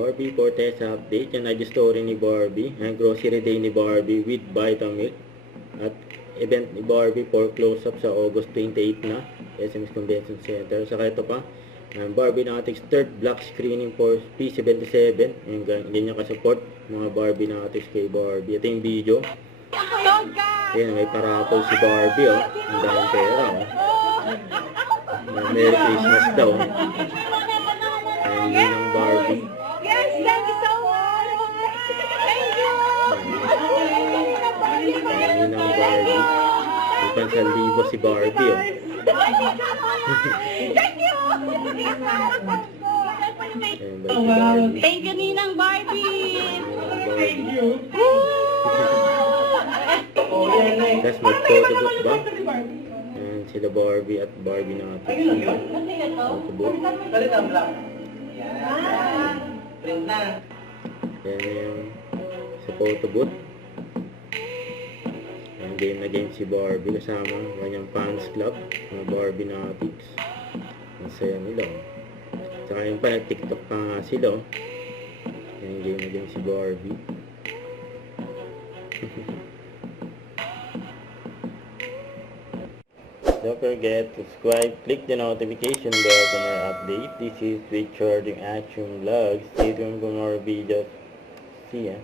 Barbie Fortesa update. Yan ay story ni Barbie. Ang grocery day ni Barbie with Vitamilk. At event ni Barbie for close-up sa August 28 na. SMS Convention Center. Saka ito pa. Barbie Natics third block screening for P77. Yung ganyan ka-support mga Barbie Natics kay Barbie. Ito yung video. Ayan, may parapol si Barbie, oh. Ang daming pera, oh. Merry Christmas daw. Ayan, yun ang Barbie. Yes, thank you so much. Thank you. Ayan, yun ang Barbie. May pansalibo si Barbie, oh. Thank you. Ayan, ba si Barbie? Thank you, Ninang Barbie. Thank you. Woo! Tapos mag-photobooth ba? Ayan, sila Barbie at Barbie natin. Photobooth. Ayan yung sa photobooth. Ayan, game na game si Barbie kasama ang kanyang fans club, mga Barbie Natics. Ang saya nila. Saka yun pa, nag-tiktok pa nga sila. Ayan, game na game si Barbie. Don't forget to subscribe, click the notification bell for more update. This is Richard in Action Vlog. Stay tuned for more videos. See ya.